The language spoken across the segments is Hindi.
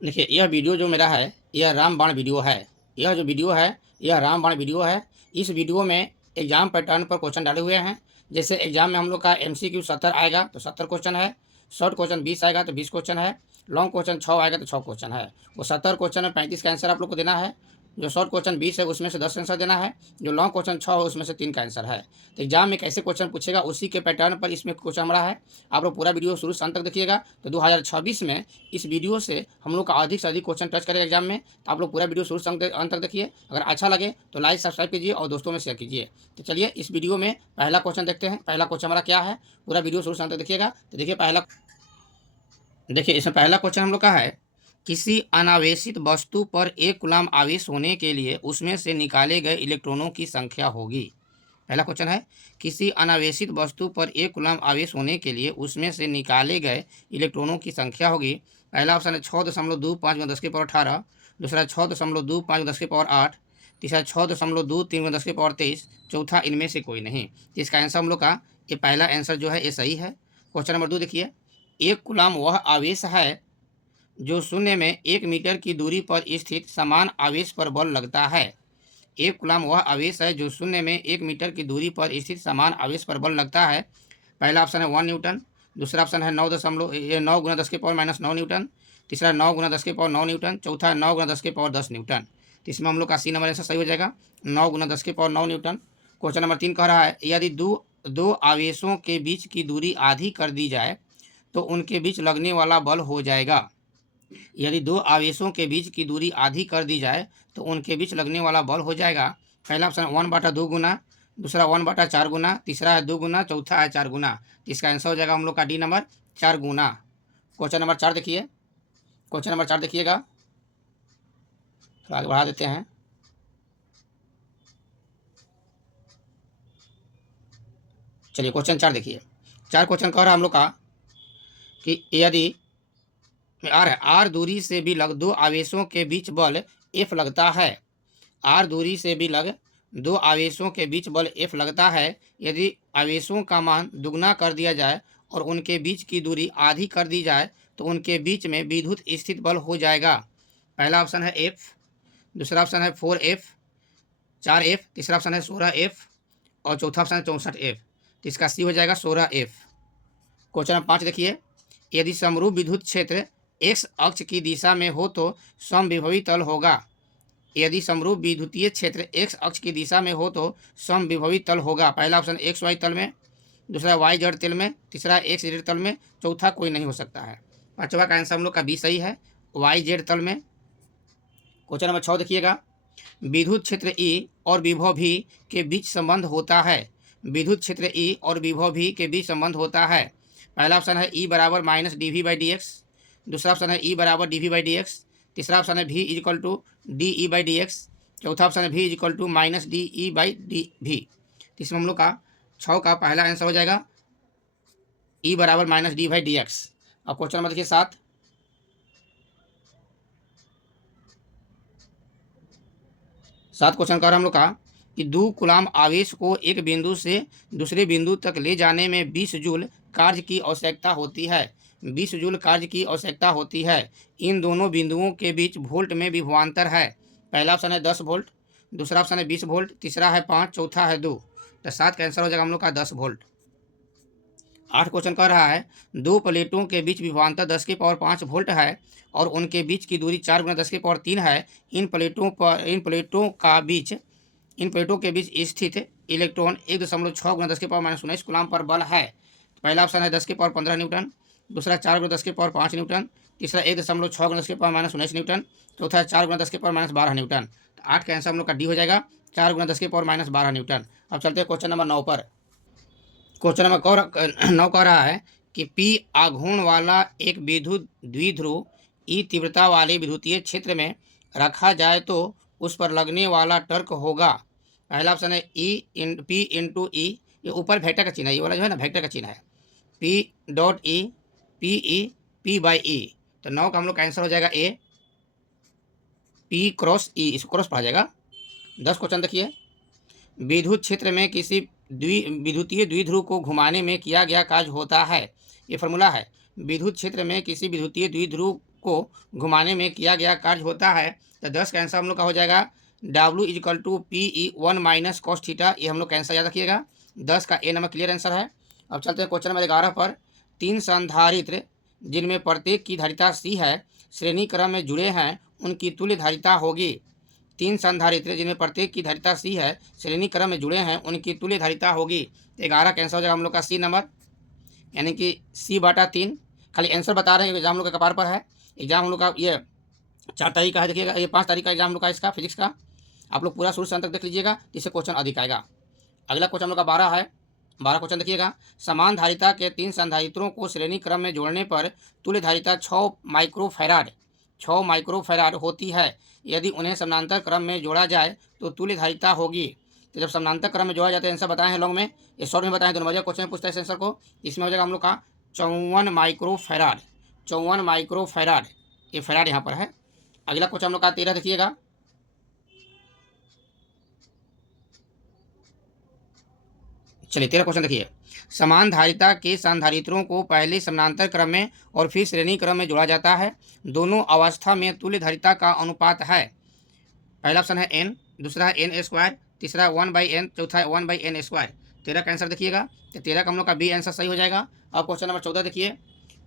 देखिए, यह वीडियो जो मेरा है, यह रामबाण वीडियो है। यह जो वीडियो है, यह रामबाण वीडियो है। इस वीडियो में एग्जाम पैटर्न पर क्वेश्चन डाले हुए हैं। जैसे एग्जाम में हम लोग का MCQ 70 आएगा तो 70 क्वेश्चन है, शॉर्ट क्वेश्चन 20 आएगा तो 20 क्वेश्चन है, लॉन्ग क्वेश्चन 6 आएगा तो 6 क्वेश्चन है। वो 70 क्वेश्चन में 35 का आंसर आप लोग को देना है। जो शॉर्ट क्वेश्चन 20 है उसमें से 10 आंसर देना है। जो लॉन्ग क्वेश्चन 6 है उसमें से 3 का आंसर है। तो एग्जाम में कैसे क्वेश्चन पूछेगा उसी के पैटर्न पर इसमें क्वेश्चन हमारा है। आप लोग पूरा वीडियो शुरू से अंत तक देखिएगा। तो 2026 में इस वीडियो से हम लोग का अधिक से अधिक क्वेश्चन टच करेगा एग्जाम में। तो आप लोग पूरा वीडियो शुरू से अंत तक देखिए। अगर अच्छा लगे तो लाइक सब्सक्राइब कीजिए और दोस्तों में शेयर कीजिए। तो चलिए इस वीडियो में पहला क्वेश्चन देखते हैं। पहला क्वेश्चन हमारा क्या है, पूरा वीडियो शुरू से अंत तक देखिएगा। तो देखिए इसमें पहला क्वेश्चन हम लोग का है, किसी अनावेशित वस्तु पर 1 कूलम्ब आवेश होने के लिए उसमें से निकाले गए इलेक्ट्रॉनों की संख्या होगी। पहला क्वेश्चन है, किसी अनावेशित वस्तु पर 1 कूलम्ब आवेश होने के लिए उसमें से निकाले गए इलेक्ट्रॉनों की संख्या होगी। पहला ऑप्शन है 6.25 × 10⁻18, दूसरा 6.25 × 10⁸8, तीसरा 6.23 × 10⁻23, चौथा इनमें से कोई नहीं। तो इसका आंसर हम लोग का ये पहला आंसर जो है ये सही है। क्वेश्चन नंबर 2 देखिए, 1 कूलम्ब वह आवेश है जो शून्य में 1 मीटर की दूरी पर स्थित समान आवेश पर बल लगता है। 1 कूलम्ब वह आवेश है जो शून्य में 1 मीटर की दूरी पर स्थित समान आवेश पर बल लगता है। पहला ऑप्शन है 1 न्यूटन, दूसरा ऑप्शन है 9 × 10⁻−9 न्यूटन, तीसरा 9 × 10⁻9 न्यूटन, चौथा 9 × 10⁻10 न्यूटन। तो इसमें हम लोग का सी नंबर आंसर सही हो जाएगा, 9 × 10⁻9 न्यूटन। क्वेश्चन नंबर 3 कह रहा है, यदि दो आवेशों के बीच की दूरी आधी कर दी जाए तो उनके बीच लगने वाला बल हो जाएगा। यदि 2 आवेशों के बीच की दूरी आधी कर दी जाए तो उनके बीच लगने वाला बल हो जाएगा। पहला ऑप्शन 1/2 गुना, दूसरा 1/4 गुना, तीसरा है 2 गुना, चौथा है 4 गुना। तो इसका आंसर हो जाएगा हम लोग का डी नंबर 4 गुना। क्वेश्चन नंबर 4 देखिए, क्वेश्चन नंबर 4 देखिएगा, तो आगे बढ़ा देते हैं। चलिए क्वेश्चन 4 देखिए, 4 क्वेश्चन कह रहा है हम लोग का कि यदि आर दूरी से भी लग 2 आवेशों के बीच बल F लगता है, आर दूरी से भी लग 2 आवेशों के बीच बल F लगता है। यदि आवेशों का मान दुगना कर दिया जाए और उनके बीच की दूरी आधी कर दी जाए तो उनके बीच में विद्युत स्थित बल हो जाएगा। पहला ऑप्शन है F, दूसरा ऑप्शन है 4F, 4F, तीसरा ऑप्शन है 16F और चौथा ऑप्शन है 64F। तो इसका सी हो जाएगा 16F। क्वेश्चन नंबर 5 देखिए, यदि समरूप विद्युत क्षेत्र x अक्ष की दिशा में हो तो समविभवी तल होगा। यदि समरूप विद्युतीय क्षेत्र x अक्ष की दिशा में हो तो समविभवी तल होगा। पहला ऑप्शन XY तल में, दूसरा YZ तल में, तीसरा XZ तल में, चौथा कोई नहीं हो सकता है। पांचवा का आंसर हम लोग का बी सही है, YZ तल में। क्वेश्चन नंबर 6 देखिएगा, विद्युत क्षेत्र E और विभव V के बीच संबंध होता है। विद्युत क्षेत्र E और विभव V के बीच संबंध होता है। पहला ऑप्शन है E बराबर -dV/dx, दूसरा ऑप्शन है E बराबर dV/dx, तीसरा ऑप्शन है V = dE/dx, चौथा ऑप्शन है V = -dE/dV। इसमें हम लोग का 6 का पहला आंसर हो जाएगा E बराबर -dV/dx। अब क्वेश्चन नंबर देखिए 7, क्वेश्चन कर हम लोग का कि 2 कूलम्ब आवेश को एक बिंदु से दूसरे बिंदु तक ले जाने में 20 जूल कार्य की आवश्यकता होती है। 20 जूल कार्य की आवश्यकता होती है। इन दोनों बिंदुओं के बीच वोल्ट में विभवांतर है। पहला ऑप्शन है 10 वोल्ट, दूसरा ऑप्शन है 20 वोल्ट, तीसरा है 5, चौथा है 2। तो 7 का आंसर हो जाएगा हम लोग का 10 वोल्ट। 8 क्वेश्चन कह रहा है, 2 प्लेटों के बीच विभवांतर 10⁵ वोल्ट है और उनके बीच की दूरी 4 × 10⁻3 है। इन प्लेटों के बीच स्थित इलेक्ट्रॉन 1.6 × 10⁻19 कूलम्ब पर बल है। पहला ऑप्शन है 10⁻15 न्यूटन, दूसरा 4 × 10⁻5 न्यूटन, तीसरा 1.6 × 10⁻19 न्यूटन, चौथा 4 × 10⁻12 न्यूटन। तो 8 का आंसर हम लोग का डी हो जाएगा, 4 × 10⁻12 न्यूटन। अब चलते हैं क्वेश्चन नंबर 9 पर। क्वेश्चन नंबर 9 कह रहा है कि P आघूर्ण वाला एक विद्युत द्विध्रुव E तीव्रता वाले विद्युतीय क्षेत्र में रखा जाए तो उस पर लगने वाला टर्क होगा। पहला ऑप्शन है P × E, ये ऊपर वेक्टर का चिन्ह है, ये वाला जो है ना वेक्टर का चिन्ह है, P.E, PE, P/E। तो 9 का हम लोग का आंसर हो जाएगा A, P×E, इसको क्रॉस पढ़ा जाएगा। 10 क्वेश्चन देखिए, विद्युत क्षेत्र में किसी विद्युतीय द्विध्रुव को घुमाने में किया गया कार्य होता है। ये फॉर्मूला है, विद्युत क्षेत्र में किसी विद्युतीय द्विध्रुव को घुमाने में किया गया कार्य होता है। तो 10 का आंसर हम लोग का हो जाएगा W equal to PE1 minus cos theta. ये हम लोग का आंसर याद रखिएगा। 10 का ए नंबर क्लियर आंसर है। अब चलते हैं क्वेश्चन नंबर 11 पर। 3 संधारित्र जिनमें प्रत्येक की धारिता C है, श्रेणी क्रम में जुड़े हैं, उनकी तुल्य धारिता होगी। 3 संधारित्र जिनमें प्रत्येक की धारिता C है, श्रेणी क्रम में जुड़े हैं, उनकी तुल्य धारिता होगी। 11 का आंसर हो जाएगा हम लोग का C नंबर, यानी कि C/3। खाली आंसर बता रहे हैं, एग्जाम हम लोग के कपार पर है। एग्जाम हम लोग का ये 4 तारीख का है, देखिएगा ये 5 तारीख का एग्जाम हम लोग का इसका फिजिक्स का। आप लोग पूरा शुरू से अंत तक देख लीजिएगा, इससे क्वेश्चन अधिक आएगा। अगला क्वेश्चन हम लोग का 12 है। 12 क्वेश्चन देखिएगा। समान धारिता के 3 संधारित्रों को श्रेणी क्रम में जोड़ने पर तुल्य धारिता 6 माइक्रोफैराड होती है। यदि उन्हें समानांतर क्रम में जोड़ा जाए तो तुल्य धारिता होगी। तो जब समानांतर क्रम में जोड़ा जाता है, आंसर बताए हैं लॉन्ग में, ये शॉर्ट में बताए हैं, 2 नंबर क्वेश्चन में पूछता है इस आंसर को। इसमें हो जाएगा हम लोग का 54 माइक्रोफैराड। 54 माइक्रोफैराड, ये फैराड यहाँ पर है। अगला क्वेश्चन हम लोग का 13 देखिएगा। चलिए 13 क्वेश्चन देखिए। समान धारिता के संधारित्रों को पहले समानांतर क्रम में और फिर श्रेणी क्रम में जोड़ा जाता है। दोनों अवस्था में तुल्य धारिता का अनुपात है। पहला ऑप्शन है n, दूसरा है n², तीसरा 1/n, चौथा है 1/n²। 13 का आंसर देखिएगा। तो 13 का हम लोग का बी आंसर सही हो जाएगा। अब क्वेश्चन नंबर 14 देखिए।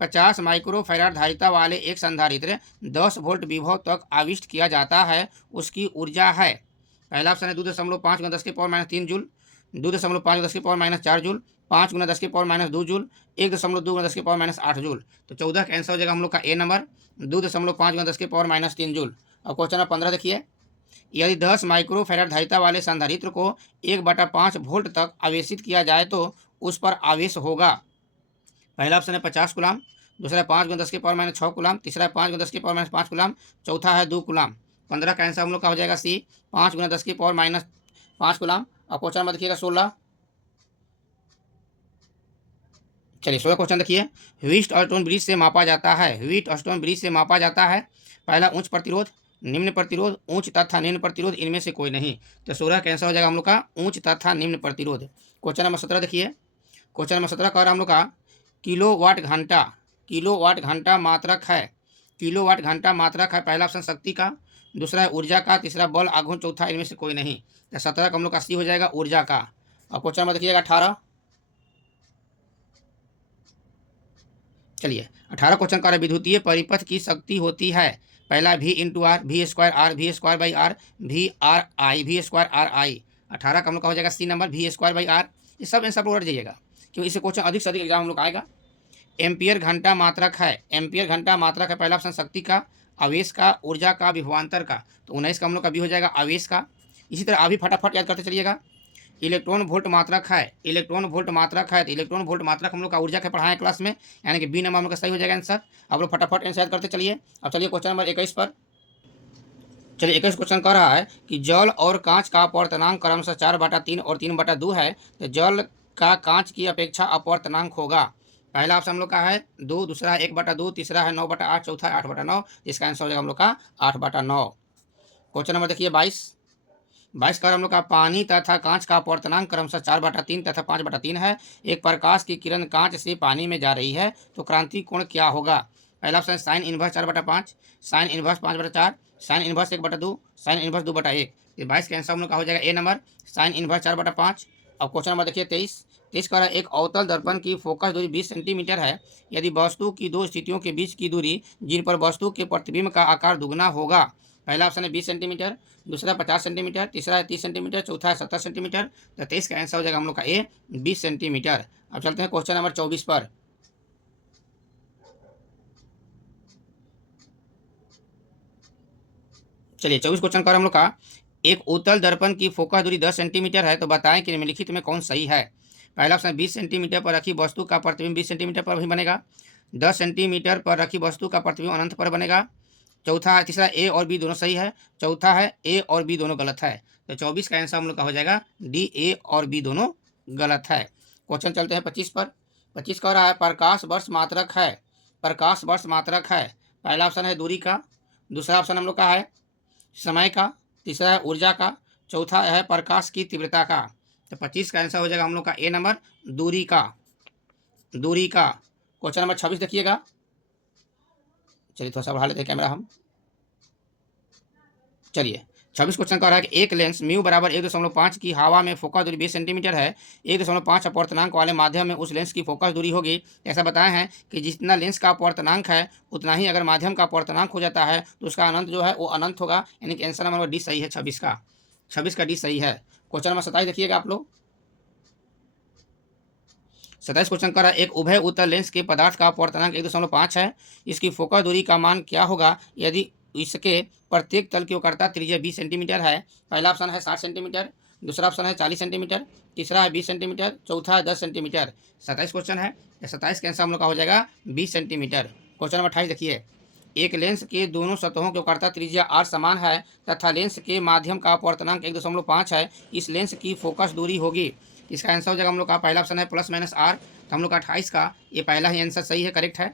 50 माइक्रोफैराड धारिता वाले एक संधारित्र 10 वोल्ट विभव तक आविष्ट किया जाता है, उसकी ऊर्जा है। पहला ऑप्शन है 2.5 × 10⁻³ जूल, 2.5 × 10⁻⁴ जूल, 5 × 10⁻² जूल, 1.2 × 10⁻8 जूल। तो 14 का आंसर हो जाएगा हम लोग का ए नंबर, 2.5 × 10⁻³ जूल। और क्वेश्चन नंबर 15 देखिए। यदि 10 माइक्रोफैराड धारिता वाले संधारित्र को 1/5 वोल्ट तक आवेशित किया जाए तो उस पर आवेश होगा। पहला ऑप्शन है 50 कूलाम, दूसरा है 5 × 10⁻⁶ कूलाम, तीसरा है 5 × 10⁻5 कूलाम, चौथा है 2 कूलाम। 15 का आंसर हम लोग का हो जाएगा सी, 5 × 10⁻5 कूलाम। और क्वेश्चन नंबर देखिएगा 16। चलिए 16 क्वेश्चन देखिए। व्हीट ऑस्टोन ब्रिज से मापा जाता है, व्हीट ऑस्टोन ब्रिज से मापा जाता है। पहला उच्च प्रतिरोध, निम्न प्रतिरोध, उच्च तथा निम्न प्रतिरोध, इनमें से कोई नहीं। तो 16 का आंसर हो जाएगा हम लोग का उच्च तथा निम्न प्रतिरोध। क्वेश्चन नंबर 17 देखिए। क्वेश्चन नंबर 17 का हम लोग का किलोवाट घंटा मात्रक है, किलोवाट घंटा मात्रक है। पहला ऑप्शन शक्ति का, दूसरा है ऊर्जा का, तीसरा बल आघूर्ण, चौथा इनमें से कोई नहीं। तो 17 का हम लोग का सी हो जाएगा ऊर्जा का। और क्वेश्चन नंबर देखिएगा 18। चलिए 18 क्वेश्चन का विद्युतीय परिपथ की शक्ति होती है। पहला V/R, V²R, V²/R, V²R/I। 18 का हम लोग का हो जाएगा सी नंबर, V²/R। ये सब आंसर पर उलट जाइएगा, क्योंकि इससे क्वेश्चन अधिक से अधिक एग्जाम हम लोग आएगा। एम्पियर घंटा मात्रक है, एम्पियर घंटा मात्रक है। पहला ऑप्शन शक्ति का, आवेश का, ऊर्जा का, विभवांतर का। तो 19 का हम लोग का बी हो जाएगा आवेश का। इसी तरह अभी फटाफट याद करते चलिएगा। इलेक्ट्रॉन वोल्ट मात्रक है, इलेक्ट्रॉन वोल्ट मात्रक है। तो इलेक्ट्रॉन वोल्ट मात्रक हम लोग का ऊर्जा के पढ़ाएं क्लास में, यानी कि बी नंबर हम लोग का सही हो जाएगा आंसर। आप लोग फटाफट आंसर याद करते चलिए। अब चलिए क्वेश्चन नंबर 21 पर। चलिए 21 क्वेश्चन कह रहा है कि जल और कांच का अपवर्तनांक क्रमशः 4/3 और 3/2 है। तो जल का कांच की अपेक्षा अपवर्तनांक होगा। पहला ऑप्शन हम लोग का है 2, दूसरा है 1/2, तीसरा है 9/8, चौथा है 8/9। इसका आंसर हो जाएगा हम लोग का 8/9। क्वेश्चन नंबर देखिए 22 का हम लोग का पानी तथा कांच का अपवर्तनांक क्रमशः 4/3 तथा 5/3 है। एक प्रकाश की किरण कांच से पानी में जा रही है, तो क्रांति कोण क्या होगा। पहला option sine inverse 4/5, sine inverse 5/4, sine inverse 1/2, sine inverse 2/1। ये 22 का आंसर हम लोग का हो जाएगा ए नंबर, साइन इनवर्स 4/5। अब क्वेश्चन नंबर देखिए 23 का एक अवतल दर्पण की फोकस दूरी 20 सेंटीमीटर है। यदि वस्तु की दो स्थितियों के बीच की दूरी जिन पर वस्तु के प्रतिबिंब का आकार दुगना होगा। पहला ऑप्शन है 20 सेंटीमीटर, दूसरा 50 सेंटीमीटर, तीसरा है 30 सेंटीमीटर, चौथा है 70 सेंटीमीटर। तो 23 का आंसर हो जाएगा हम लोग का ए 20 सेंटीमीटर। अब चलते हैं क्वेश्चन नंबर 24 पर। चलिए 24 क्वेश्चन का हम लोग का एक उत्तल दर्पण की फोकस दूरी 10 सेंटीमीटर है, तो बताएं कि निम्नलिखित में कौन सही है। पहला ऑप्शन 20 सेंटीमीटर पर रखी वस्तु का प्रतिबिंब 20 सेंटीमीटर पर भी बनेगा, 10 सेंटीमीटर पर रखी वस्तु का प्रतिबिंब अनंत पर बनेगा। चौथा है, तीसरा ए और बी दोनों सही है, चौथा है ए और बी दोनों गलत है। तो 24 का आंसर हम लोग का हो जाएगा डी, ए और बी दोनों गलत है। क्वेश्चन चलते हैं 25 पर। 25 कह रहा है प्रकाश वर्ष मात्रक है, प्रकाश वर्ष मात्रक है। पहला ऑप्शन है दूरी का, दूसरा ऑप्शन हम लोग का है समय का, तीसरा है ऊर्जा का, चौथा है प्रकाश की तीव्रता का। तो 25 का आंसर हो जाएगा हम लोग का ए नंबर, दूरी का, दूरी का। क्वेश्चन नंबर 26 देखिएगा। चलिए थोड़ा सा बढ़ा लेते हैं कैमरा हम। चलिए 26 क्वेश्चन कह रहा है कि एक लेंस म्यू बराबर 1.5 की हवा में फोकस दूरी 20 सेंटीमीटर है। 1.5 अपवर्तनांक वाले माध्यम में उस लेंस की फोकस दूरी होगी। ऐसा बताया है कि जितना लेंस का अपवर्तनांक है उतना ही अगर माध्यम का अपवर्तनांक हो जाता है तो उसका अनंत जो है वो अनंत होगा। यानी कि आंसर नंबर डी सही है 26 का। 26 का डी सही है। क्वेश्चन नंबर 27 देखिएगा आप लोग। 27 क्वेश्चन कर रहा है एक उभय उत्तल लेंस के पदार्थ का अपवर्तनांक 1.5 है। इसकी फोकस दूरी का मान क्या होगा यदि इसके प्रत्येक तल की वक्रता त्रिज्या 20 सेंटीमीटर है। पहला ऑप्शन है 60 सेंटीमीटर, दूसरा ऑप्शन है 40 सेंटीमीटर, तीसरा है 20 सेंटीमीटर, चौथा है 10 सेंटीमीटर। 27 क्वेश्चन है। 27 का आंसर हम लोग का हो जाएगा 20 सेंटीमीटर। क्वेश्चन नंबर 28 देखिए। एक लेंस के दोनों सतहों की वक्रता त्रिज्या r समान है तथा लेंस के माध्यम का अपवर्तनांक 1.5 है। इस लेंस की फोकस दूरी होगी। इसका आंसर हो जाएगा हम लोग का पहला ऑप्शन है +-r। तो हम लोग का 28 का ये पहला ही आंसर सही है, करेक्ट है।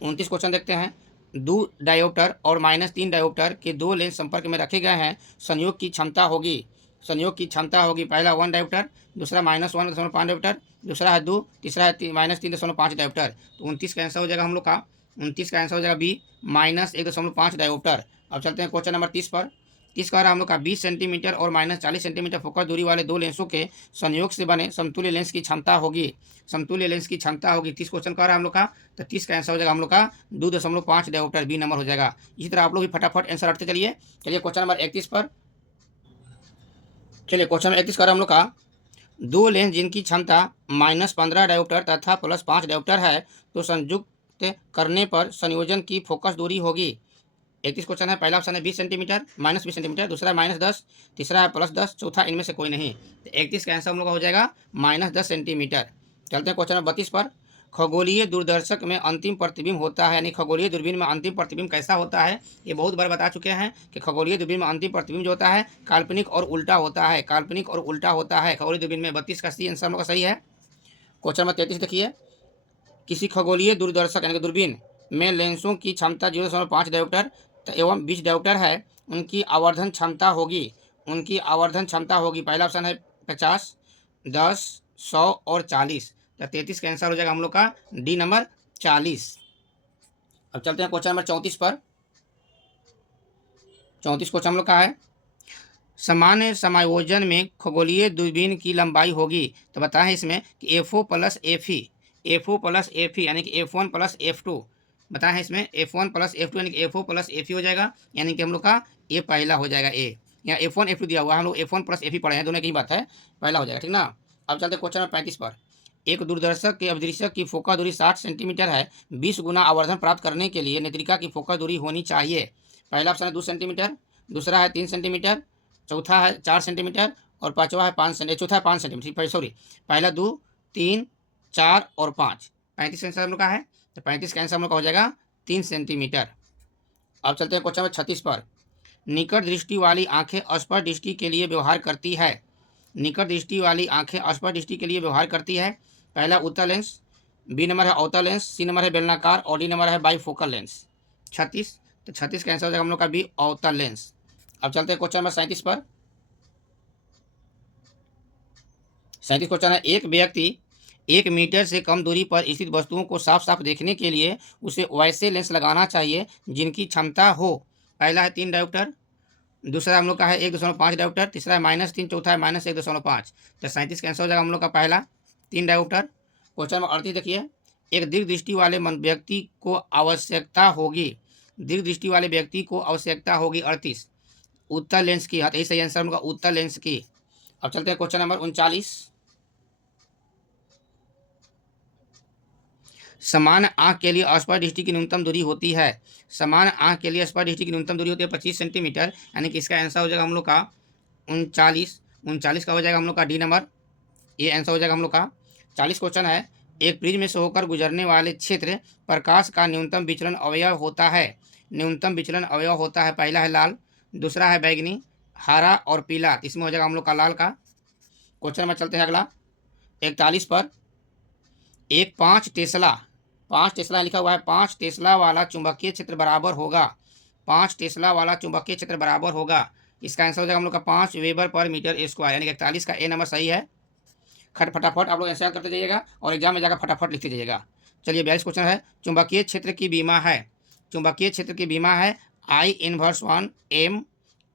29 क्वेश्चन देखते हैं। 2 डायोप्टर और -3 डायोप्टर के दो लेंस संपर्क में रखे गए हैं। संयोग की क्षमता होगी। संयोग की क्षमता होगी पहला 1 डायोप्टर, दूसरा -1.5 डायोप्टर, दूसरा है 2, तीसरा है -3.5 डायोप्टर। तो 29 का आंसर हो जाएगा हम लोग का 29 का आंसर हो जाएगा बी -1.5 डायोप्टर। अब चलते हैं क्वेश्चन नंबर 30 पर। 30 का हम लोग का 20 सेंटीमीटर और -40 सेंटीमीटर फोकस दूरी वाले दो लेंसों के संयोग से बने समतुल्य लेंस की क्षमता होगी। समतुल्य लेंस की क्षमता होगी। 30 क्वेश्चन कर रहा है हम लोग का। तो 30 का आंसर हो जाएगा हम लोग का 2.5 डायोप्टर, बी नंबर हो जाएगा। इसी तरह आप लोग भी फटाफट आंसर रखते चलिए। चलिए क्वेश्चन नंबर 31 पर। चलिए क्वेश्चन नंबर 31 कर हम लोग का। दो लेंस जिनकी क्षमता -15 डायोप्टर तथा +5 डायोप्टर है तो संयुक्त करने पर संयोजन की फोकस दूरी होगी। 31 क्वेश्चन है। पहला ऑप्शन है 20 सेंटीमीटर, -20 सेंटीमीटर, दूसरा है -10, तीसरा है +10, चौथा इनमें से कोई नहीं। तो 31 का आंसर हम लोग का हो जाएगा -10 सेंटीमीटर। चलते हैं क्वेश्चन नंबर 32 पर। खगोलीय दूरदर्शक में अंतिम प्रतिबिंब होता है, यानी खगोलीय दूरबीन में अंतिम प्रतिबिंब कैसा होता है। ये बहुत बार बता चुके हैं कि खगोलीय दूरबीन में अंतिम प्रतिबिंब जो होता है काल्पनिक और उल्टा होता है। काल्पनिक और उल्टा होता है खगोलीय दूरबीन में। 32 का सी आंसर हम लोग का सही है। क्वेश्चन नंबर 33 देखिए। किसी खगोलीय दूरदर्शक यानी कि दूरबीन में लेंसों की क्षमता 0.5 डायोप्टर एवं 20 डायोप्टर है। उनकी आवर्धन क्षमता होगी। उनकी आवर्धन क्षमता होगी। पहला ऑप्शन है 50, 10, 100 और 40। तो 33 का आंसर हो जाएगा हम लोग का डी नंबर 40। अब चलते हैं क्वेश्चन नंबर 34 पर। 34 क्वेश्चन हम लोग का है सामान्य समायोजन में खगोलीय दूरबीन की लंबाई होगी। तो बताएं इसमें कि FO + FE, FO + FE यानी कि F1 + F2। बताएं इसमें F1 + F2 यानी कि FO + FE हो जाएगा। यानी कि हम लोग का ये पहला हो जाएगा ए। यहाँ F1 F2 दिया हुआ है, हम लोग F1 + FE पढ़े हैं, दोनों की बात है, पहला हो जाएगा, ठीक ना। अब चलते क्वेश्चन नंबर 35 पर। एक दूरदर्शक के अभिदृश्यक की फोकस दूरी 60 सेंटीमीटर है। 20 गुना आवर्धन प्राप्त करने के लिए नेत्रिका की फोकस दूरी होनी चाहिए। पहला ऑप्शन है 2 सेंटीमीटर, दूसरा है 3 सेंटीमीटर, चौथा है 4 सेंटीमीटर और पाँचवा है 5 सेंटीमीटर, चौथा है 5 सेंटीमीटर, सॉरी, पहला 2, 3, 4 और 5। 35 आंसर हम लोग का है। तो 35 का आंसर हम लोग का हो जाएगा 3 सेंटीमीटर। अब चलते हैं क्वेश्चन नंबर 36 पर। निकट दृष्टि वाली आंखें स्पष्ट दृष्टि के लिए व्यवहार करती है। निकट दृष्टि वाली आंखें स्पष्ट दृष्टि के लिए व्यवहार करती है। पहला उत्तल लेंस, बी नंबर है अवतल लेंस, सी नंबर है बेलनाकार और डी नंबर है बाईफोकल लेंस। 36। तो 36 का आंसर हो जाएगा हम लोग का बी अवतल लेंस। अब चलते हैं क्वेश्चन नंबर 37 पर। 37 क्वेश्चन है एक व्यक्ति 1 मीटर से कम दूरी पर स्थित वस्तुओं को साफ साफ देखने के लिए उसे वैसे लेंस लगाना चाहिए जिनकी क्षमता हो। पहला है 3 डायोप्टर, दूसरा हम लोग का है 1.5 डायोप्टर, तीसरा है -3, चौथा है -1.5। तो 37 का आंसर हो जाएगा हम लोग का पहला 3 डायोप्टर। क्वेश्चन नंबर 38 देखिए। एक दीर्घ दृष्टि वाले व्यक्ति को आवश्यकता होगी। दीर्घ दृष्टि वाले व्यक्ति को आवश्यकता होगी 38 उत्तल लेंस की। हाँ, यही सही आंसर हम लोग का उत्तल लेंस की। अब चलते हैं क्वेश्चन नंबर 39। समान आंख के लिए स्पष्ट दृष्टि की न्यूनतम दूरी होती है। समान आंख के लिए स्पष्ट दृष्टि की न्यूनतम दूरी होती है 25 सेंटीमीटर। यानी कि इसका आंसर हो जाएगा हम लोग का 39। 39 का हो जाएगा हम लोग का डी नंबर, ये आंसर हो जाएगा हम लोग का। 40 क्वेश्चन है। एक प्रिज्म में से होकर गुजरने वाले क्षेत्र प्रकाश का न्यूनतम विचलन अवयव होता है। न्यूनतम विचलन अवयव होता है। पहला है लाल, दूसरा है बैगनी, हरा और पीला। इसमें हो जाएगा हम लोग का लाल का। क्वेश्चन में चलते हैं अगला 41 पर। एक 5 टेस्ला लिखा हुआ है। 5 टेस्ला वाला चुंबकीय क्षेत्र बराबर होगा। 5 टेस्ला वाला चुंबकीय क्षेत्र बराबर होगा। इसका आंसर हो जाएगा हम लोग का 5 वेबर पर मीटर स्क्वायर। यानी कि 41 का ए नंबर सही है। फटाफट आप लोग आंसर करते जाइएगा और एग्जाम में जाकर फटाफट लिखते जाइएगा। चलिए 42 क्वेश्चन है। चुंबकीय क्षेत्र की बीमा है। चुंबकीय क्षेत्र की विमा है I−1 M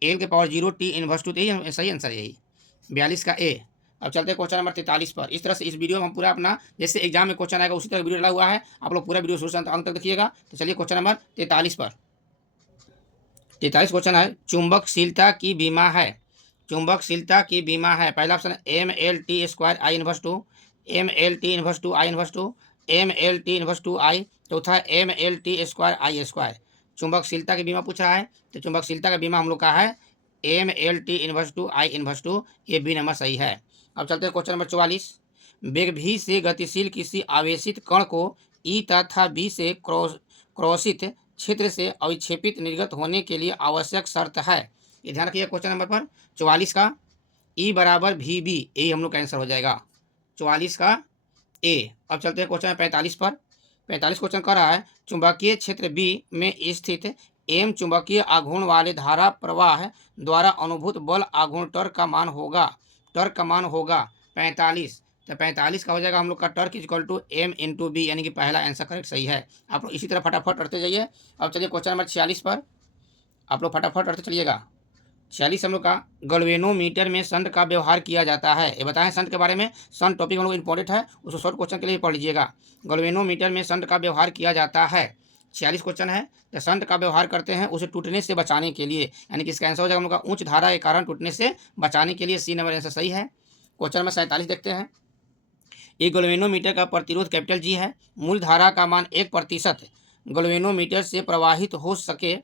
L⁻�0 T−2। तो यही सही आंसर है, यही 42 का ए। अब चलते हैं क्वेश्चन नंबर 43 पर। इस तरह से इस वीडियो में हम पूरा अपना जैसे एग्जाम में क्वेश्चन आएगा उसी तरह वीडियो डला हुआ है, आप लोग पूरा वीडियो शुरू से अंत तक देखिएगा। तो चलिए क्वेश्चन नंबर 43 पर। 43 क्वेश्चन है, चुंबकशीलता की बीमा है। चुंबकशीलता की बीमा है। पहला option ML_T² I−2, ML_T² I−2, ML_T² I। चौथा ML_T² I²। चुंबकशीलता की बीमा पूछा है, तो चुंबकशीलता का बीमा हम लोग का है ML_T² I−2। ये बी नंबर सही है। अब चलते हैं क्वेश्चन नंबर 44। वेग भी से गतिशील किसी आवेशित कण को ई तथा बी से क्रॉसित क्षेत्र से अविक्षेपित निर्गत होने के लिए आवश्यक शर्त है। ये ध्यान रखिए क्वेश्चन नंबर पर 44 का E बराबर वी बी, यही हम लोग का आंसर हो जाएगा 44 का ए। अब चलते हैं क्वेश्चन 45 पर। 45 क्वेश्चन कर रहा है, चुंबकीय क्षेत्र बी में स्थित एम चुंबकीय आघूर्ण वाले धारा प्रवाह द्वारा अनुभूत बल आघूर्ण टर्क का मान होगा। टर्क का मान होगा 45। तो 45 का हो जाएगा हम लोग का टर्क = M×B, यानी कि पहला आंसर करेक्ट सही है। आप लोग इसी तरह फटाफट करते जाइए। अब चलिए क्वेश्चन नंबर 46 पर, आप लोग फटाफट करते चलिएगा। 46 हम लोग का, गैल्वेनोमीटर में शंट का व्यवहार किया जाता है। ये बताएं शंट के बारे में, शंट टॉपिक हम लोग इंपॉर्टेंट है, उसको शॉर्ट क्वेश्चन के लिए पढ़ लीजिएगा। गैल्वेनोमीटर में शंट का व्यवहार किया जाता है। 46 क्वेश्चन है, तो शंट का व्यवहार करते हैं उसे टूटने से बचाने के लिए, यानी कि इसका आंसर हो जाएगा हम लोग का उच्च धारा के कारण टूटने से बचाने के लिए, सी नंबर आंसर सही है। क्वेश्चन नंबर 47 देखते हैं। एक गैल्वेनोमीटर का प्रतिरोध G है। मूल धारा का मान 1% गैल्वेनोमीटर से प्रवाहित हो सके,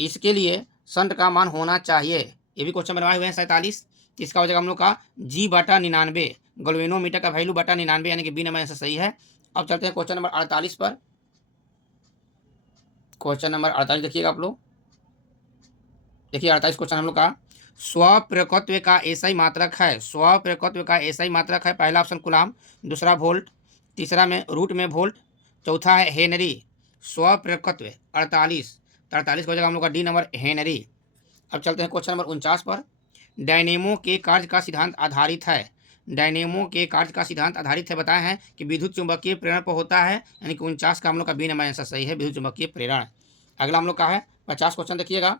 इसके लिए शंट का मान होना चाहिए। ये भी क्वेश्चन बनवाए हुए हैं 47। इसका हो जाएगा हम लोग का G/99, गैल्वेनोमीटर का वैल्यू बटा 99, यानी कि बी नंबर आंसर सही है। अब चलते हैं क्वेश्चन नंबर 48 पर। क्वेश्चन नंबर 48 देखिएगा आप लोग। देखिए 48 क्वेश्चन हम लोग का, स्वप्रकत्व का एसआई मात्रक है। स्वप्रकत्व का एसआई मात्रक है। पहला ऑप्शन कूलाम, दूसरा वोल्ट, तीसरा में रूट में वोल्ट, चौथा है हेनरी। स्वप्रकत्व 48, तो 48 हो जाएगा हम लोग का डी नंबर हेनरी। अब चलते हैं क्वेश्चन नंबर 49 पर। डायनेमो के कार्य का सिद्धांत आधारित है। डायनेमो के कार्य का सिद्धांत आधारित है, बताया है कि विद्युत चुंबकीय प्रेरण पर होता है, यानी कि 49 का हम लोग का बी नंबर आंसर सही है, विद्युत चुंबकीय प्रेरण। अगला हम लोग का है 50 क्वेश्चन देखिएगा।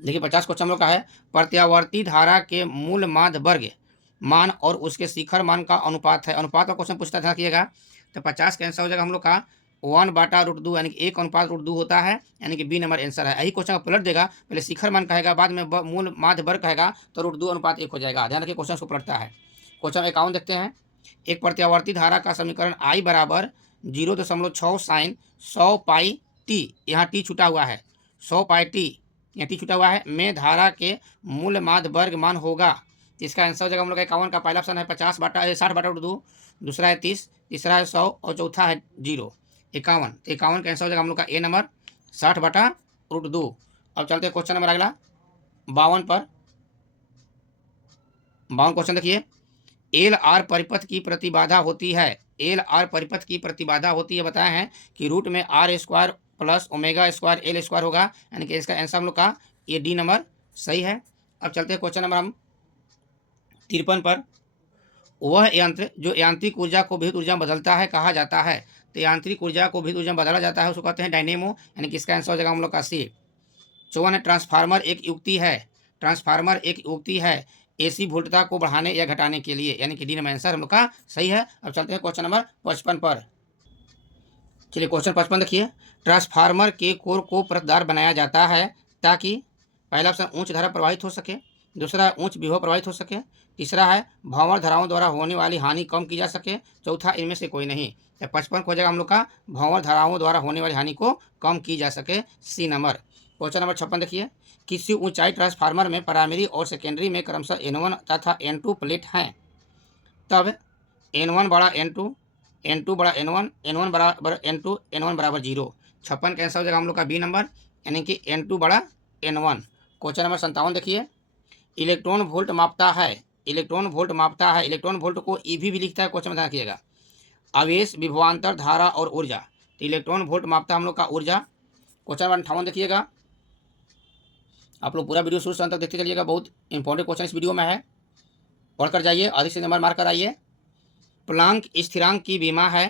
देखिए 50 क्वेश्चन हम लोग का है, प्रत्यावर्ती धारा के मूल माध्य वर्ग मान और उसके शिखर मान का अनुपात है। अनुपात का क्वेश्चन पूछता था, रखिएगा। तो 50 का आंसर हो जाएगा हम लोग का 1/√2, यानी कि 1:√2 होता है, यानी कि बी नंबर आंसर है। यही क्वेश्चन पलट देगा, पहले शिखर मान कहेगा, बाद में मूल माध्य वर्ग कहेगा, तो √2:1 हो जाएगा। ध्यान रखिए क्वेश्चन को पलटता है। क्वेश्चन 51 देखते हैं। एक प्रत्यावर्ती धारा का समीकरण I बराबर 0.6 sin 100πt, यहाँ टी छूटा हुआ है, 100πt यहाँ टी छूटा हुआ है, में धारा के मूल माध्य वर्ग मान होगा। तो इसका आंसर हो जाएगा हम लोग का 51 का। पहला ऑप्शन है 60/2, दूसरा है 30, तीसरा है 100 और चौथा है 0, 51। तो 51 का आंसर हो जाएगा हम लोग का ए नंबर 60/2। अब चलते हैं क्वेश्चन नंबर अगला 52 पर। 52 क्वेश्चन देखिए, LR परिपथ की प्रतिबाधा होती है। LR परिपथ की प्रतिबाधा होती है, बताया है कि रूट में R² + ω² L² होगा, यानी कि इसका आंसर हम लोग का ये डी नंबर सही है। अब चलते हैं क्वेश्चन नंबर हम 53 पर। वह यंत्र जो यांत्रिक ऊर्जा को विद्युत ऊर्जा में बदलता है कहा जाता है। तो यांत्रिक ऊर्जा को विद्युत ऊर्जा में बदला जाता है, उसको कहते हैं डायनेमो, यानी कि इसका आंसर हो जाएगा हम लोग का सी। 54 ट्रांसफार्मर एक युक्ति है। ट्रांसफार्मर एक युक्ति है AC वोल्टता को बढ़ाने या घटाने के लिए, यानी कि डी नंबर आंसर हम लोग का सही है। अब चलते हैं क्वेश्चन नंबर 55 पर। चलिए क्वेश्चन 55 देखिए, ट्रांसफार्मर के कोर को परतदार बनाया जाता है ताकि पहला ऑप्शन उच्च धारा प्रवाहित हो सके, दूसरा है उच्च विभव प्रवाहित हो सके, तीसरा है भंवर धाराओं द्वारा होने वाली हानि कम की जा सके, चौथा इनमें से कोई नहीं। तो 55 हो जाएगा हम लोग का भंवर धाराओं द्वारा होने वाली हानि को कम की जा सके, सी नंबर। क्वेश्चन नंबर 56 देखिए, किसी ऊंचाई ट्रांसफार्मर में प्राइमरी और सेकेंडरी में क्रमशः N1 तथा N2 प्लेट हैं, तब N1 बड़ा N2, N2 बड़ा N1, N1 बराबर N2, N1 बराबर 0। 56 का आंसर हो जाएगा हम लोग का बी नंबर, यानी कि N2 बड़ा N1। क्वेश्चन नंबर 57 देखिए, इलेक्ट्रॉन वोल्ट मापता है। इलेक्ट्रॉन वोल्ट मापता है, इलेक्ट्रॉन वोल्ट को ईवी भी लिखता है, क्वेश्चन में ध्यान रखिएगा। आवेश, विभवांतर, धारा और ऊर्जा, तो इलेक्ट्रॉन वोल्ट मापता है हम लोग का ऊर्जा। क्वेश्चन नंबर 58 देखिएगा, आप लोग पूरा वीडियो शुरू से अंत तक देखते चलिएगा, बहुत इंपॉर्टेंट क्वेश्चन इस वीडियो में है, पढ़कर जाइए, अधिक से नंबर मार कर आइए। प्लांक स्थिरांक की बीमा है।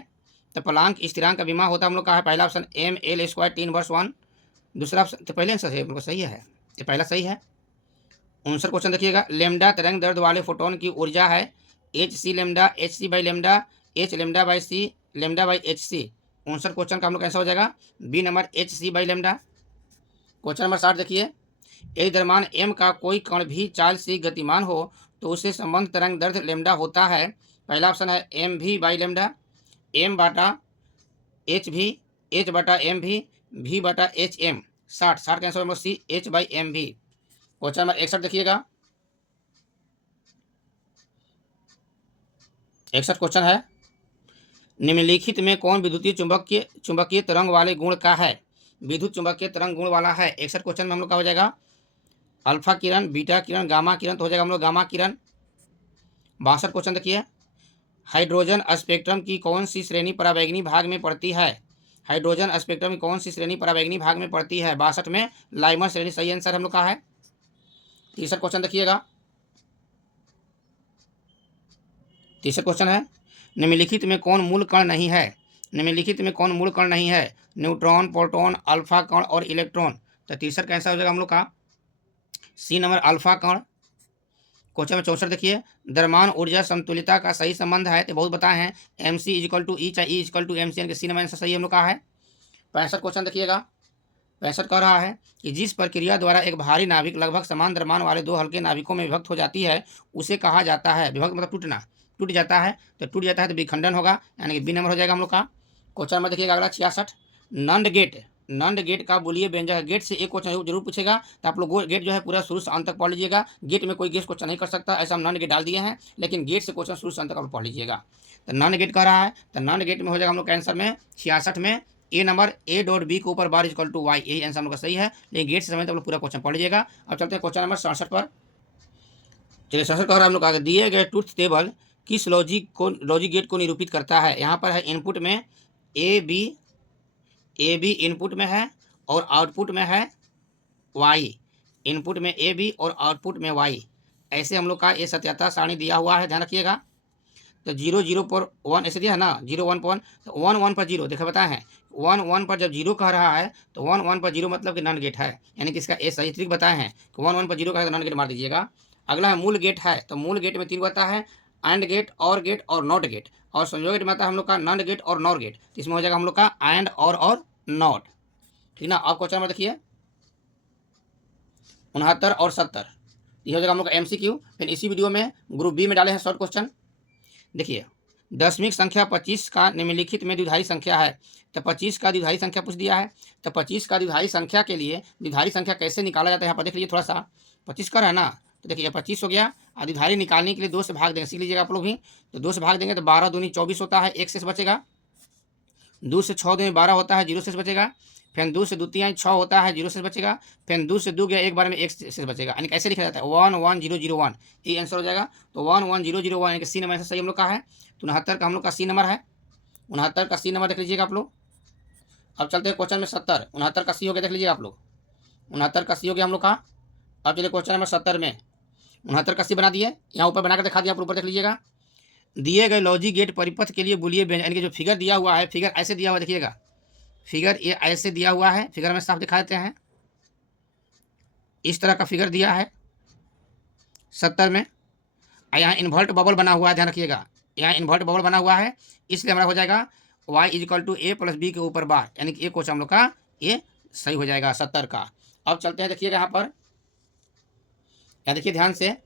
तो प्लांक स्थिरांक का विमा होता है हम लोग का है पहला ऑप्शन ml² 3/1। दूसरा ऑप्शन तो पहले आंसर है हम लोग सही है, ये पहला सही है। 59 क्वेश्चन देखिएगा, लेमडा तरंग दैर्ध्य वाले फोटोन की ऊर्जा है hc lambda, hc by lambda, h lambda by c, lambda by hc। 59 question का हम लोग कैसा हो जाएगा, B number hc by lambda. Question number 60 देखिए, यदि द्रव्यमान m का कोई कण भी चाल से गतिमान हो तो उससे संबंध तरंग दैर्ध्य लेमडा होता है। पहला ऑप्शन है M V by lambda, M बाटा एच भी, एच बटा एम भी बटा एच एम। 60 का answer C H by M V. Question number 61 देखिएगा, 61 क्वेश्चन है, निम्नलिखित में कौन विद्युतीय चुंबकीय तरंग वाले गुण का है, विद्युत चुंबकीय तरंग गुण वाला है। 61 क्वेश्चन में हम लोग का हो जाएगा अल्फा किरण, बीटा किरण, गामा किरण, तो हो जाएगा हम लोग गामा किरण। 62 क्वेश्चन देखिए, हाइड्रोजन स्पेक्ट्रम की कौन सी श्रेणी पराबैंगनी भाग में पड़ती है, हाइड्रोजन स्पेक्ट्रम की कौन सी श्रेणी पराबैंगनी भाग में पड़ती है। 62 में लाइमर श्रेणी सही आंसर हम लोग का है। 63 क्वेश्चन देखिएगा, 63 क्वेश्चन है, निम्नलिखित में कौन मूल कण नहीं है, निम्नलिखित में कौन मूल कण नहीं है, न्यूट्रॉन, प्रोटॉन, अल्फा कण और इलेक्ट्रॉन। तो 63 का आंसर हो जाएगा हम लोग का सी नंबर अल्फा कण। क्वेश्चन नंबर 64 देखिए, द्रव्यमान ऊर्जा समतुल्यता का सही संबंध है, तो बहुत बताए हैं mc = E चाहे E = mc, यानी कि सी नंबर आंसर सही हम लोग का है। 65 क्वेश्चन देखिएगा, 65 कह रहा है कि जिस प्रक्रिया द्वारा एक भारी नाभिक लगभग समान द्रव्यमान वाले दो हल्के नाभिकों में विभक्त हो जाती है उसे कहा जाता है, विभक्त मतलब टूटना, टूट जाता है, तो टूट जाता है तो विखंडन होगा, यानी कि बी नंबर हो जाएगा हम लोग का। क्वेश्चन नंबर देखिएगा अगला 66, नंद गेट, नंद गेट का बोलिए व्यंजक है। गेट से एक क्वेश्चन जरूर पूछेगा, तो आप लोग गेट जो है पूरा शुरू से अंत तक पढ़ लीजिएगा। गेट में कोई गेट क्वेश्चन नहीं कर सकता, ऐसा हम नंद गेट डाल दिए हैं, लेकिन गेट से क्वेश्चन शुरू से अंत तक आप पढ़ लीजिएगा। तो नंद गेट कह रहा है, तो नंद गेट में हो जाएगा हम लोग का आंसर में 66 में ए नंबर A.B के ऊपर बार इक्वल टू वाई, यही आंसर हम लोग का सही है, लेकिन गेट से समय तो आप लोग पूरा क्वेश्चन पढ़ लीजिएगा। अब चलते हैं क्वेश्चन नंबर 67 पर। चलिए 67 कह रहा है हम लोग आगे, दिए गए ट्रूथ टेबल किस लॉजिक गेट को निरूपित करता है। यहाँ पर है इनपुट में ए बी इनपुट में है और आउटपुट में है वाई, इनपुट में ए बी और आउटपुट में वाई, ऐसे हम लोग का ये सत्यता सारणी दिया हुआ है, ध्यान रखिएगा। तो 0 0 पर 1 ऐसे दिया है ना, 0 1 पर 1, तो 1 1 पर 0 देखा बताए हैं, 1 1 पर जब 0 कह रहा है तो 1 1 पर 0 मतलब कि नॉन गेट है, यानी कि इसका ए सही ट्रिक बताए हैं कि 1 1 पर 0 का है तो नॉन गेट मार दीजिएगा। अगला है मूल गेट है, तो मूल गेट में 3 आता है, एंड गेट, और गेट और नॉट गेट, और संयोग गेट में आता है हम लोग का नॉन गेट और नॉर गेट, तो इसमें हो जाएगा हम लोग का एंड और नॉट, ठीक ना। अब क्वेश्चन नंबर देखिए 69 और 70, ये हो जाएगा हम लोग का MCQ। फिर इसी वीडियो में ग्रुप बी में डाले हैं शॉर्ट क्वेश्चन। देखिए दशमिक संख्या 25 का निम्नलिखित में द्विधारी संख्या है, तो 25 का द्विधारी संख्या पूछ दिया है, तो 25 का द्विधारी संख्या के लिए द्विधारी संख्या कैसे निकाला जाता है यहाँ पर देख लीजिए थोड़ा सा। 25 का है ना, तो देखिए 25 हो गया, और द्विधारी निकालने के लिए 2 से भाग देंगे, सीख लीजिएगा आप लोग भी, तो 2 से भाग देंगे तो 12 दूनी 24 होता है, 1 शेष बचेगा, 2 से 6 दूनी 12 होता है, 0 शेष बचेगा, फिर 2 से 2 3 6 होता है, 0 शेष बचेगा, फिर 2 से 2 गया एक बार में 1 शेष बचेगा, यानी कैसे लिखा जाता है 1 1 0 0 1, ये आंसर हो जाएगा। तो 1 1 0 0 1 यानी कि सी नंबर सही हम लोग का है। 69 का हम लोग का सी नंबर है, 69 का सी नंबर देख लीजिएगा आप लोग। अब चलते हैं क्वेश्चन में 70, 69 का सी हो गया देख लीजिएगा आप लोग, 69 का सी हो गया हम लोग का। अब चलिए क्वेश्चन नंबर 70 में 69 का सी बना दिए, यहाँ ऊपर बनाकर दिखा दिया, आप ऊपर देख लीजिएगा। दिए गए लॉजिक गेट परिपथ के लिए बोलिए व्यंजक, यानी कि जो फिगर दिया हुआ है, फिगर ऐसे दिया हुआ देखिएगा, फिगर ये ऐसे दिया हुआ है, फिगर में साफ दिखा देते हैं, इस तरह का फिगर दिया है 70 में, यहाँ इन्वर्ट बबल बना हुआ है, ध्यान रखिएगा, यहाँ इन्वर्ट बबल बना हुआ है, इसलिए हमारा हो जाएगा y = A + B के ऊपर बार, यानी कि ये क्वेश्चन हम लोग का ये सही हो जाएगा 70 का। अब चलते हैं देखिएगा यहाँ पर, यहाँ देखिए ध्यान से,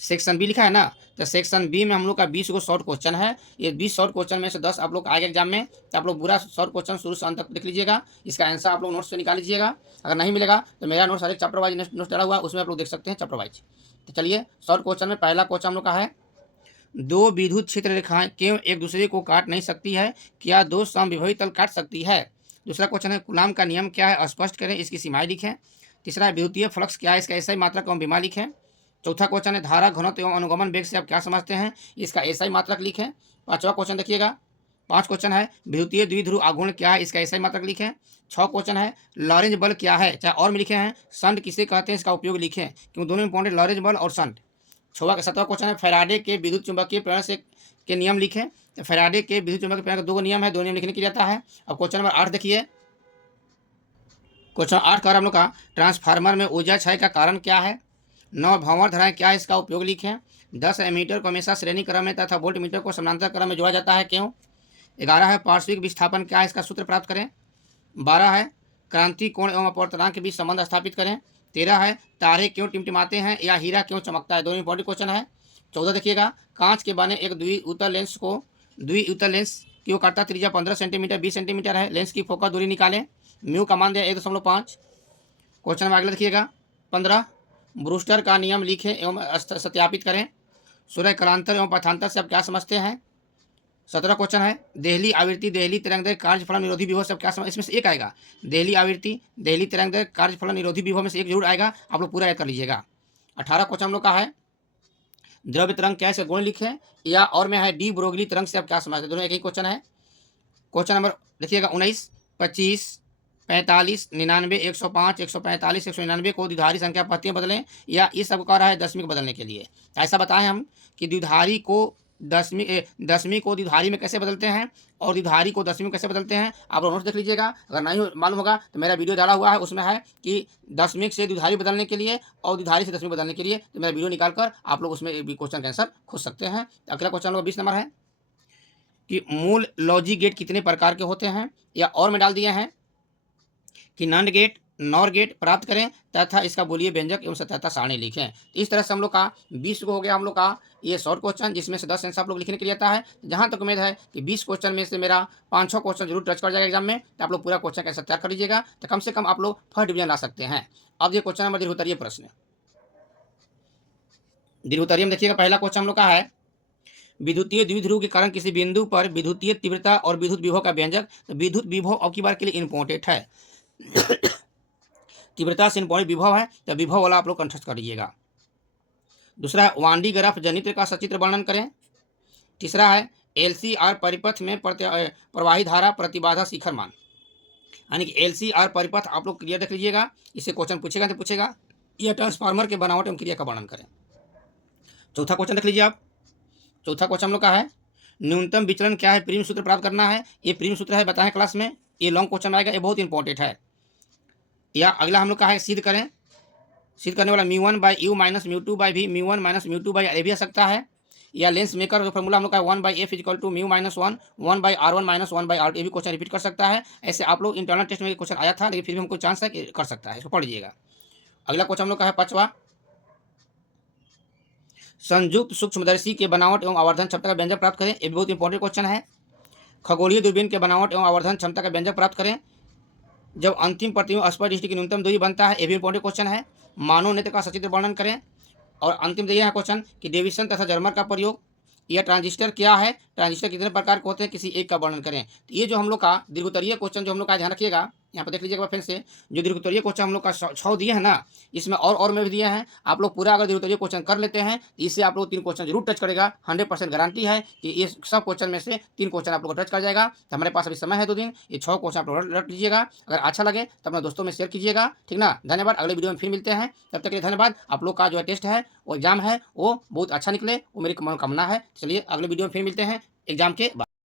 सेक्शन बी लिखा है ना, तो सेक्शन बी में हम लोग का 20 को शॉर्ट क्वेश्चन है, ये 20 शॉर्ट क्वेश्चन में से 10 आप लोग आगे एग्जाम में, तो आप लोग पूरा शॉर्ट क्वेश्चन शुरू से अंत तक देख लीजिएगा, इसका आंसर आप लोग नोट्स से निकाल लीजिएगा। अगर नहीं मिलेगा तो मेरा नोट्स हर चैप्टर वाइज नोट्स डाला हुआ है, उसमें आप लोग देख सकते हैं चैप्टर वाइज। तो चलिए शॉर्ट क्वेश्चन में पहला क्वेश्चन हम लोग का है, 2 विद्युत क्षेत्र रेखाएं क्यों एक दूसरे को काट नहीं सकती है, क्या 2 समविभवी तल काट सकती है। दूसरा क्वेश्चन है कूलाम का नियम क्या है, स्पष्ट करें, इसकी सीमाएं लिखें। तीसरा है विद्युतीय फ्लक्स क्या है, इसका एसआई मात्रक एवं विमा लिखें। चौथा क्वेश्चन है धारा घनत्व एवं अनुगमन वेग से आप क्या समझते हैं, इसका एसआई मात्रक लिखें। पांचवा क्वेश्चन देखिएगा, 5 क्वेश्चन है विद्युतीय द्विध्रुव आघूर्ण क्या है, इसका एसआई मात्रक लिखें। 6 क्वेश्चन है लॉरेंज बल क्या है, चाहे और में लिखे हैं, संट किसे कहते हैं, इसका उपयोग लिखें, क्योंकि दोनों इंपॉर्टेंट, लॉरेंज बल और संट। 7वां क्वेश्चन है फैराडे के विद्युत चुंबकीय प्रेरण से के नियम लिखें। तो फैराडे के विद्युत चुंबकीय प्रेरण के 2 नियम है, 2 नियम लिखने के लिए आता है। अब क्वेश्चन नंबर 8 देखिए। क्वेश्चन 8 का हम लोग का ट्रांसफार्मर में ऊर्जा क्षय का कारण क्या है? 9 भंवर धाराएं क्या है, इसका उपयोग लिखें। 10 एमीटर को हमेशा श्रेणी क्रम में तथा वोल्ट मीटर को समानांतर क्रम में जोड़ा जाता है, क्यों? 11 है पार्श्विक विस्थापन क्या है, इसका सूत्र प्राप्त करें। 12 है क्रांति कोण एवं अपवर्तनांक के बीच संबंध स्थापित करें। 13 है तारे क्यों टिमटिमाते हैं या हीरा क्यों चमकता है, दोनों इंपॉर्टेंट क्वेश्चन है। 14 देखिएगा, कांच के बने एक द्विउतल लेंस की वक्रता त्रिज्या 15 सेंटीमीटर 20 सेंटीमीटर है, लेंस की फोकस दूरी निकालें। म्यू का मान दिया 1.5। क्वेश्चन में अगला देखिएगा 15, ब्रूस्टर का नियम लिखें एवं सत्यापित करें। सूर्य कलांतर एवं पथांतर से आप क्या समझते हैं? 17 क्वेश्चन है, देहली आवृत्ति देहली तरंगदैर्घ्य कार्यफलन निरोधी विभव से आप क्या समझ, इसमें से एक आएगा। देहली आवृत्ति देहली तरंगदैर्घ्य कार्यफलन निरोधी विभव में से एक जरूर आएगा, आप लोग पूरा याद कर लीजिएगा। 18 क्वेश्चन हम लोग का है, द्रव्य तरंग क्या है गुण लिखें, या और में है डी ब्रोगली तरंग से आप क्या समझते हैं, दोनों एक ही क्वेश्चन है। क्वेश्चन नंबर देखिएगा 19, 25, 45, 99, 105, 145, 199 को द्विधारी संख्या पत्तियां बदलें, या इस सब कह रहा है दशमी को बदलने के लिए। ऐसा बताएं हम कि द्विधारी को दशमी को द्विधारी में कैसे बदलते हैं और द्विधारी को दशमी में कैसे बदलते हैं, आप लोग नोट्स देख लीजिएगा। अगर नहीं मालूम होगा तो मेरा वीडियो डाला हुआ है, उसमें है कि दशमी से द्विधारी बदलने के लिए और द्विधारी से दशमी बदलने के लिए, तो मेरा वीडियो निकालकर आप लोग उसमें भी क्वेश्चन का आंसर खोज सकते हैं। अगला क्वेश्चन नंबर 20 नंबर है कि मूल लॉजिक गेट कितने प्रकार के होते हैं, या और में डाल दिए हैं कि नंद गेट नॉर गेट प्राप्त करें तथा इसका बोलिए व्यंजक एवं सत्यता सारणी लिखें। तो इस तरह से हम लोग का 20 को हो गया हम लोग का ये शॉर्ट क्वेश्चन, जिसमें से 10 आंसर आप लोग लिखने के लिए आता है। जहां तक उम्मीद है कि 20 क्वेश्चन में से मेरा 5-6 क्वेश्चन जरूर टच कर जाएगा एग्जाम में, तो आप लोग पूरा क्वेश्चन कैसे तैयार कर लीजिएगा, तो कम से कम आप लोग फर्स्ट डिवीजन ला सकते हैं। अब ये क्वेश्चन नंबर दीर्घोत्तरीय प्रश्न, दीर्घोत्तरीय में देखिएगा पहला क्वेश्चन हम लोग का है, विद्युतीय द्विध्रुव के कारण किसी बिंदु पर विद्युतीय तीव्रता और विद्युत विभव का व्यंजक। तो विद्युत विभव अब की बार के लिए इंपॉर्टेंट है, तीव्रता से इंपॉर्टेंट विभव है, तो विभव वाला आप लोग कंठस्थ कर लीजिएगा। दूसरा है वांडी ग्राफ जनित्र का सचित्र वर्णन करें। तीसरा है एलसीआर परिपथ में प्रवाही धारा प्रतिबाधा शिखर मान, यानी कि एलसीआर परिपथ आप लोग क्लियर देख लीजिएगा, इससे क्वेश्चन पूछेगा तो पूछेगा। यह ट्रांसफार्मर के बनावट एवं क्रिया का वर्णन करें। चौथा क्वेश्चन देख लीजिए आप, चौथा क्वेश्चन हम लोग का है न्यूनतम विचलन क्या है, प्रीम सूत्र प्राप्त करना है। ये प्रीम सूत्र है बताएं क्लास में, ये लॉन्ग क्वेश्चन आएगा, ये बहुत इंपॉर्टेंट है। या अगला हम लोग का है सिद्ध करें, सिद्ध करने वाला μ1 बाई यू माइनस μ2 बाई भी μ1 माइनस μ2 बाई ए भी आ सकता है। या लेंस मेकर जो फॉर्मूला हम लोग का 1 by F equal to mu minus 1 by R1 minus 1 by R2, ये भी क्वेश्चन रिपीट कर सकता है। ऐसे आप लोग इंटरनल टेस्ट में क्वेश्चन आया था, लेकिन फिर भी हमको चांस है कि कर सकता है, इसको पढ़ लीजिएगा। अगला क्वेश्चन हम लोग का है पांचवा, संयुक्त सूक्ष्मदर्शी के बनावट एवं आवर्धन क्षमता का व्यंजक प्राप्त करें। ये भी बहुत इंपॉर्टेंट क्वेश्चन है। खगोलीय दूरबीन के बनावट एवं आवर्धन क्षमता का व्यंजक प्राप्त करें जब अंतिम प्रतिबिंब स्पर्श दृष्टि की न्यूनतम दूरी बनता है। ये भी इंपॉर्टेंट क्वेश्चन है। मानव नेत्र का सचित्र वर्णन करें। और अंतिम यह है क्वेश्चन कि डेविसन तथा जर्मर का प्रयोग। यह ट्रांजिस्टर क्या है, ट्रांजिस्टर कितने प्रकार के होते हैं, किसी एक का वर्णन करें। तो ये जो हम लोग का दीर्घोत्तरीय क्वेश्चन जो हम लोग का ध्यान रखिएगा, यहाँ पर देख लीजिएगा फिर से, जो दीर्घोत्तरीय क्वेश्चन हम लोग का 6 दिए हैं ना, इसमें और में भी दिए हैं। आप लोग पूरा अगर दीर्घोत्तरीय क्वेश्चन कर लेते हैं, इससे आप लोग 3 क्वेश्चन जरूर टच करेगा। 100% गारंटी है कि ये सब क्वेश्चन में से 3 क्वेश्चन आप लोग को टच कर जाएगा। तो हमारे पास अभी समय है 2 दिन, ये 6 क्वेश्चन आप लोग रख लीजिएगा। अगर अच्छा लगे तो अपने दोस्तों में शेयर कीजिएगा, ठीक ना। धन्यवाद, अगले वीडियो में फिर मिलते हैं, तब तक के लिए धन्यवाद। आप लोग का जो टेस्ट है वो एग्जाम है वो बहुत अच्छा निकले, वो मेरी मनोकामना है। चलिए अगले वीडियो में फिर मिलते हैं एग्जाम के बाद।